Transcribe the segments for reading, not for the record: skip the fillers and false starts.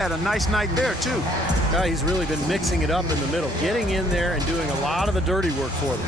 Had a nice night there, too. Yeah, he's really been mixing it up in the middle, getting in there and doing a lot of the dirty work for them.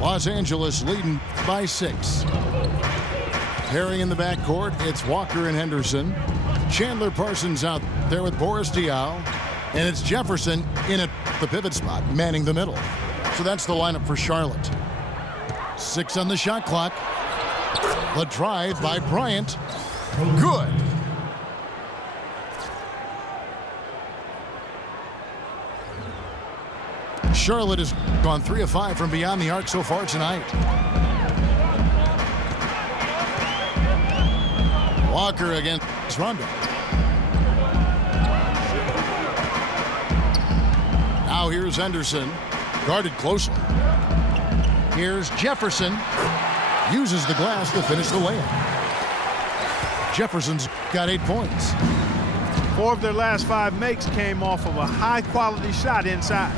Los Angeles leading by 6. Pairing in the backcourt, it's Walker and Henderson. Chandler Parsons out there with Boris Diaw. And it's Jefferson in at the pivot spot, manning the middle. So that's the lineup for Charlotte. 6 on the shot clock. The drive by Bryant. Good. Charlotte has gone 3 of 5 from beyond the arc so far tonight. Walker against Rondo. Now here's Henderson, guarded closely. Here's Jefferson. Uses the glass to finish the layup. Jefferson's got 8 points. 4 of their last 5 makes came off of a high-quality shot inside.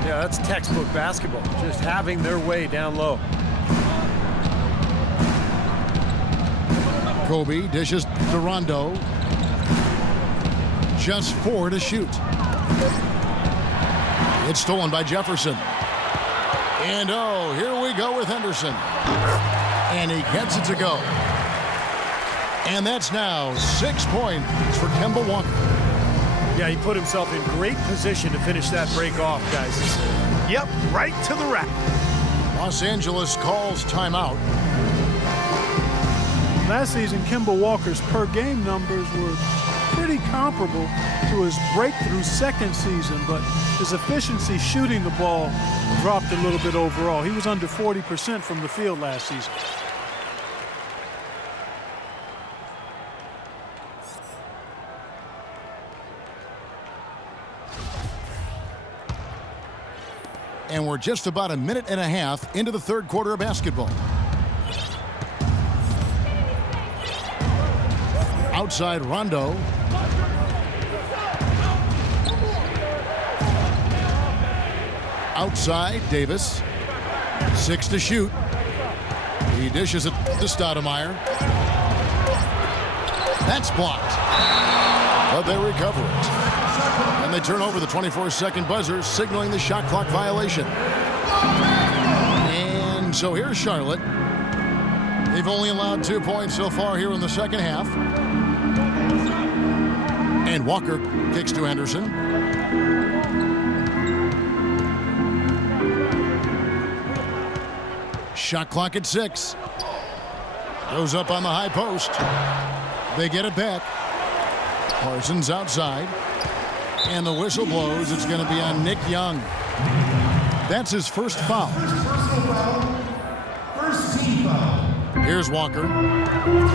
Yeah, that's textbook basketball, just having their way down low. Kobe dishes to Rondo. Just 4 to shoot. It's stolen by Jefferson. And oh, here we go with Henderson. And he gets it to go. And that's now 6 points for Kemba Walker. Yeah, he put himself in great position to finish that break off, guys. Yep, right to the rack. Los Angeles calls timeout. Last season, Kemba Walker's per-game numbers were pretty comparable to his breakthrough second season, but his efficiency shooting the ball dropped a little bit overall. He was under 40% from the field last season. And we're just about a minute and a half into the third quarter of basketball. Outside Rondo. Outside Davis. 6 to shoot. He dishes it to Stoudemire. That's blocked. But they recover it. And they turn over the 24-second buzzer, signaling the shot clock violation. And so here's Charlotte. They've only allowed 2 points so far here in the second half. And Walker kicks to Henderson. Shot clock at 6. Goes up on the high post. They get it back. Parsons outside. And the whistle blows. It's going to be on Nick Young. That's his first foul. First team foul. Here's Walker.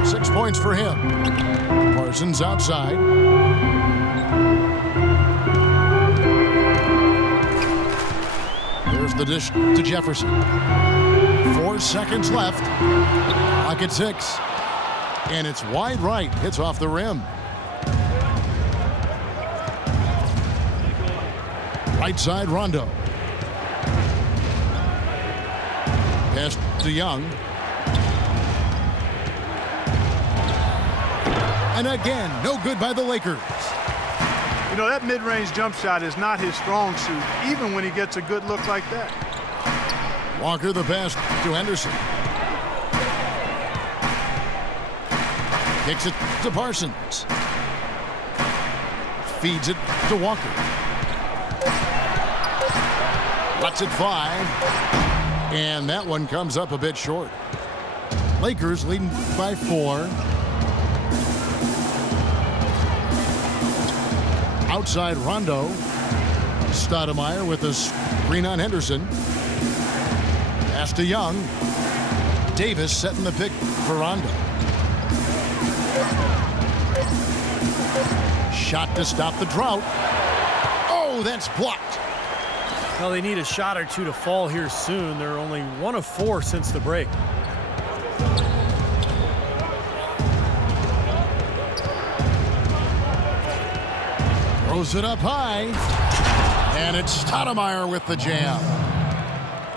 6 points for him. Parsons outside. There's the dish to Jefferson. 4 seconds left. Clock at 6. And it's wide right. Hits off the rim. Right side, Rondo. Pass to Young. And again, no good by the Lakers. You know, that mid-range jump shot is not his strong suit, even when he gets a good look like that. Walker the pass to Henderson. Kicks it to Parsons. Feeds it to Walker. Lets it fly. And that one comes up a bit short. Lakers leading by 4. Outside Rondo. Stoudemire with a screen on Henderson. Pass to Young. Davis setting the pick for Rondo. Shot to stop the drought. Oh, that's blocked. Well, they need a shot or two to fall here soon. They're only 1 of 4 since the break. Throws it up high. And it's Stoudemire with the jam.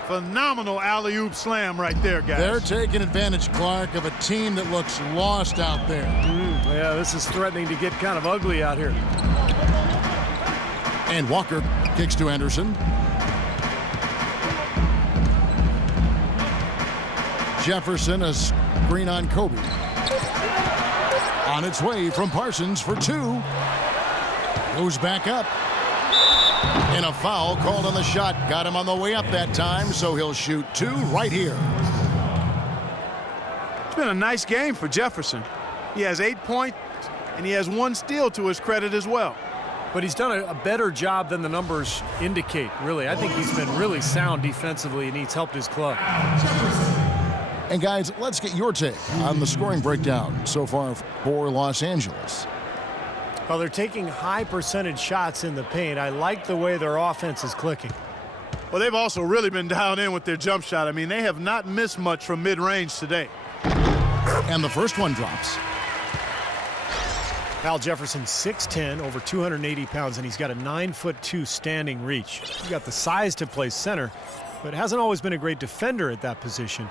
Phenomenal alley-oop slam right there, guys. They're taking advantage, Clark, of a team that looks lost out there. Yeah, this is threatening to get kind of ugly out here. And Walker kicks to Anderson. Jefferson, a screen on Kobe. On its way from Parsons for 2. Goes back up. And a foul called on the shot. Got him on the way up that time, so he'll shoot 2 right here. It's been a nice game for Jefferson. He has 8 points, and he has 1 steal to his credit as well. But he's done a better job than the numbers indicate, really. I think he's been really sound defensively, and he's helped his club. And guys, let's get your take on the scoring breakdown so far for Los Angeles. Well, they're taking high percentage shots in the paint. I like the way their offense is clicking. Well, they've also really been dialed in with their jump shot. I mean, they have not missed much from mid-range today. And the first one drops. Al Jefferson, 6'10", over 280 pounds, and he's got a 9'2" standing reach. He's got the size to play center, but hasn't always been a great defender at that position.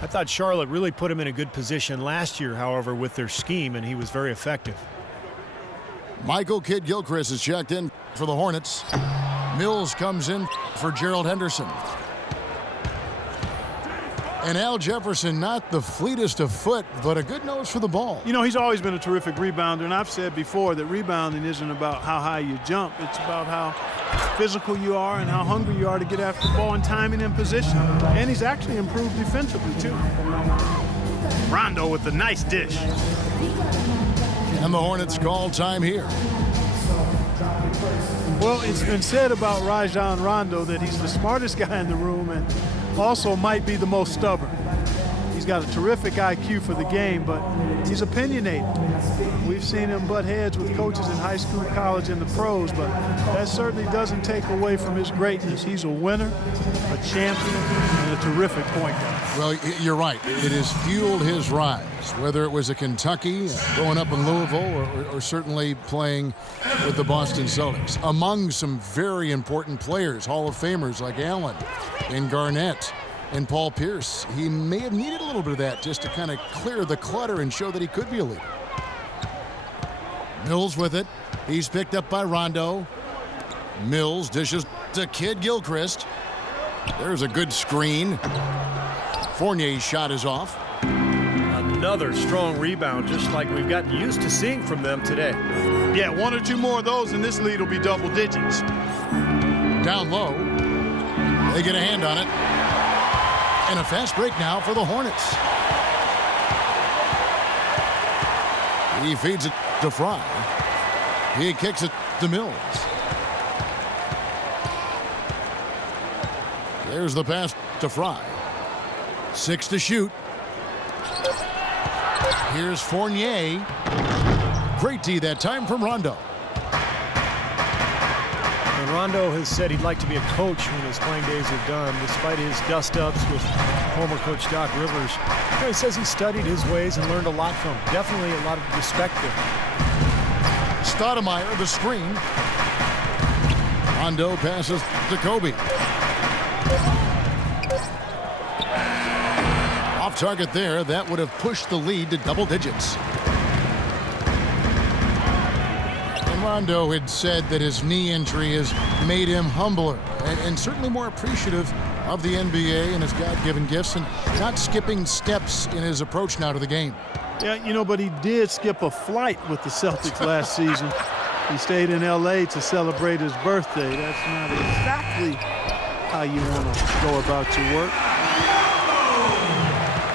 I thought Charlotte really put him in a good position last year, however, with their scheme, and he was very effective. Michael Kidd-Gilchrist is checked in for the Hornets. Mills comes in for Gerald Henderson. And Al Jefferson, not the fleetest of foot, but a good nose for the ball. You know, he's always been a terrific rebounder, and I've said before that rebounding isn't about how high you jump. It's about how physical you are and how hungry you are to get after the ball and timing and position. And he's actually improved defensively, too. Rondo with a nice dish. And the Hornets call time here. Well, it's been said about Rajon Rondo that he's the smartest guy in the room and also might be the most stubborn. He's got a terrific IQ for the game, but he's opinionated. We've seen him butt heads with coaches in high school, college, and the pros, but that certainly doesn't take away from his greatness. He's a winner, a champion, and a terrific point guard. Well, you're right. It has fueled his rise, whether it was at Kentucky, growing up in Louisville, or certainly playing with the Boston Celtics. Among some very important players, Hall of Famers like Allen and Garnett and Paul Pierce. He may have needed a little bit of that just to kind of clear the clutter and show that he could be a leader. Mills with it. He's picked up by Rondo. Mills dishes to Kidd-Gilchrist. There's a good screen. Fournier's shot is off. Another strong rebound, just like we've gotten used to seeing from them today. Yeah, 1 or 2 more of those, and this lead will be double digits. Down low. They get a hand on it. And a fast break now for the Hornets. He feeds it to Fry. He kicks it to Mills. There's the pass to Fry. 6 to shoot. Here's Fournier. Great D that time from Rondo. And Rondo has said he'd like to be a coach when his playing days are done, despite his dust-ups with former coach Doc Rivers. You know, he says he studied his ways and learned a lot from him. Definitely a lot of respect there. Stoudemire, the screen. Rondo passes to Kobe. Off target there. That would have pushed the lead to double digits. And Rondo had said that his knee injury has made him humbler and certainly more appreciative of the NBA and his God-given gifts, and not skipping steps in his approach now to the game. Yeah, you know, but he did skip a flight with the Celtics last season. He stayed in L.A. to celebrate his birthday. That's not exactly how you want to go about your work.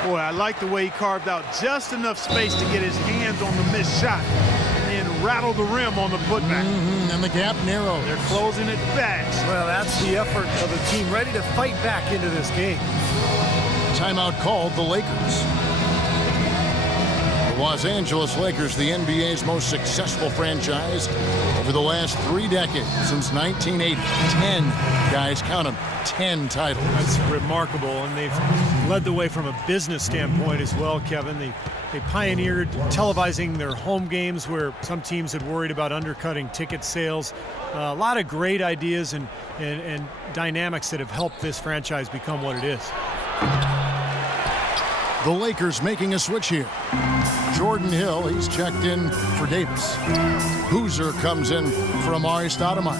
Boy, I like the way he carved out just enough space to get his hands on the missed shot and then rattle the rim on the putback. And the gap narrows. They're closing it fast. Well, that's the effort of a team ready to fight back into this game. Timeout called the Lakers. The Los Angeles Lakers, the NBA's most successful franchise over the last 3 decades, since 1980. 10, guys, count them, 10 titles. That's remarkable, and they've led the way from a business standpoint as well, Kevin. They pioneered televising their home games where some teams had worried about undercutting ticket sales. A lot of great ideas and dynamics that have helped this franchise become what it is. The Lakers making a switch here. Jordan Hill, he's checked in for Davis. Boozer comes in for Amari Stoudemire.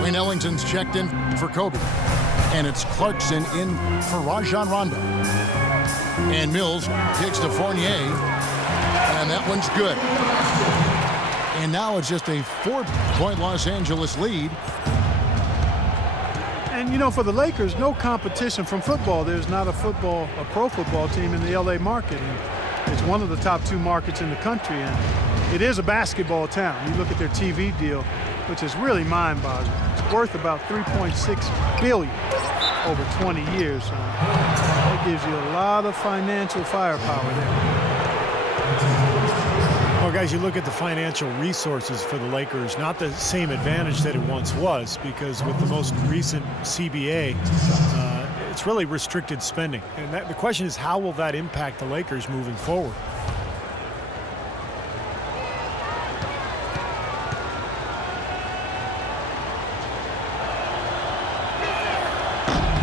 Wayne Ellington's checked in for Kobe. And it's Clarkson in for Rajon Rondo. And Mills kicks to Fournier. And that one's good. And now it's just a 4-point Los Angeles lead. And, you know, for the Lakers, no competition from football. There's not a pro football team in the L.A. market. And it's one of the top 2 markets in the country. And it is a basketball town. You look at their TV deal, which is really mind-boggling. It's worth about $3.6 billion over 20 years. So that gives you a lot of financial firepower there. Well, guys, you look at the financial resources for the Lakers, not the same advantage that it once was, because with the most recent CBA, it's really restricted spending. And the question is, how will that impact the Lakers moving forward?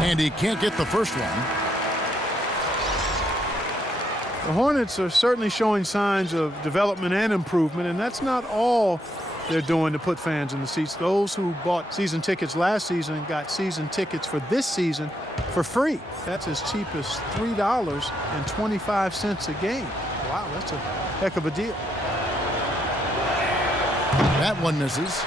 And he can't get the first one. The Hornets are certainly showing signs of development and improvement, and that's not all they're doing to put fans in the seats. Those who bought season tickets last season got season tickets for this season for free. That's as cheap as $3.25 a game. Wow, that's a heck of a deal. That one misses.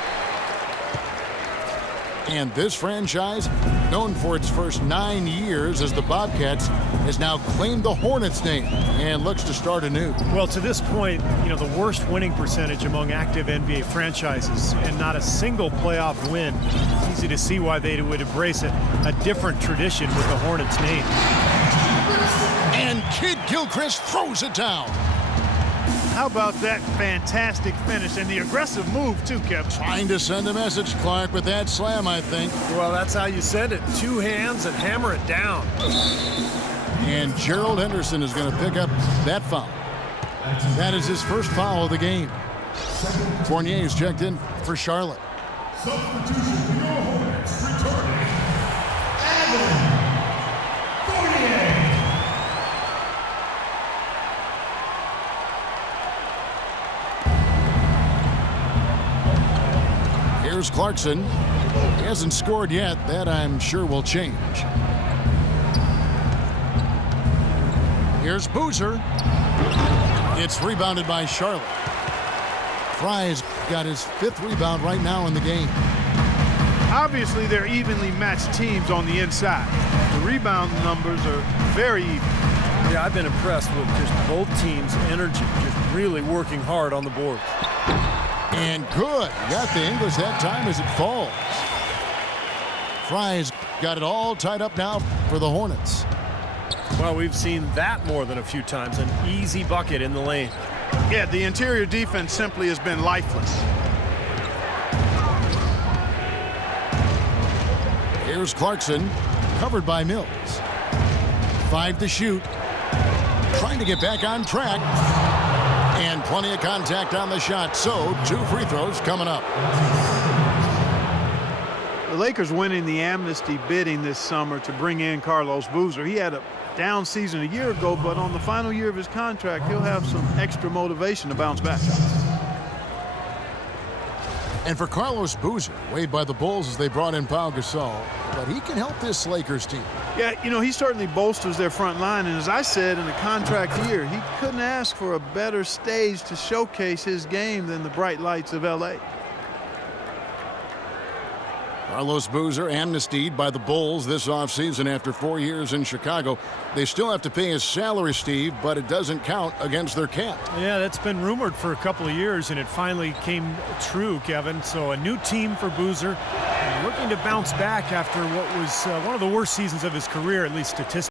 And this franchise, known for its first 9 years as the Bobcats, has now claimed the Hornets name and looks to start anew. Well, to this point, you know, the worst winning percentage among active NBA franchises and not a single playoff win. It's easy to see why they would embrace a different tradition with the Hornets name. And Kid Gilchrist throws it down. How about that fantastic finish and the aggressive move, too, Kevin? Trying to send a message, Clark, with that slam, I think. Well, that's how you send it. 2 hands and hammer it down. And Gerald Henderson is going to pick up that foul. That is his first foul of the game. Fournier is checked in for Charlotte. Substitution for your Hornets returning. Fournier. Here's Clarkson. He hasn't scored yet. That, I'm sure, will change. Here's Boozer. It's rebounded by Charlotte. Fry's got his 5th rebound right now in the game. Obviously, they're evenly matched teams on the inside. The rebound numbers are very even. Yeah, I've been impressed with just both teams' energy, just really working hard on the board. And good. Got the English that time as it falls. Fry's got it all tied up now for the Hornets. Well, we've seen that more than a few times. An easy bucket in the lane. Yeah, the interior defense simply has been lifeless. Here's Clarkson, covered by Mills. 5 to shoot. Trying to get back on track. And plenty of contact on the shot. So 2 free throws coming up. The Lakers winning the amnesty bidding this summer to bring in Carlos Boozer. He had a down season a year ago, but on the final year of his contract, he'll have some extra motivation to bounce back. And for Carlos Boozer, weighed by the Bulls as they brought in Pau Gasol, but he can help this Lakers team. Yeah, you know, he certainly bolsters their front line, and as I said, in a contract year, he couldn't ask for a better stage to showcase his game than the bright lights of L.A. Carlos Boozer amnestied by the Bulls this offseason after 4 years in Chicago. They still have to pay his salary, Steve, but it doesn't count against their cap. Yeah, that's been rumored for a couple of years, and it finally came true, Kevin. So a new team for Boozer, looking to bounce back after what was one of the worst seasons of his career, at least statistically.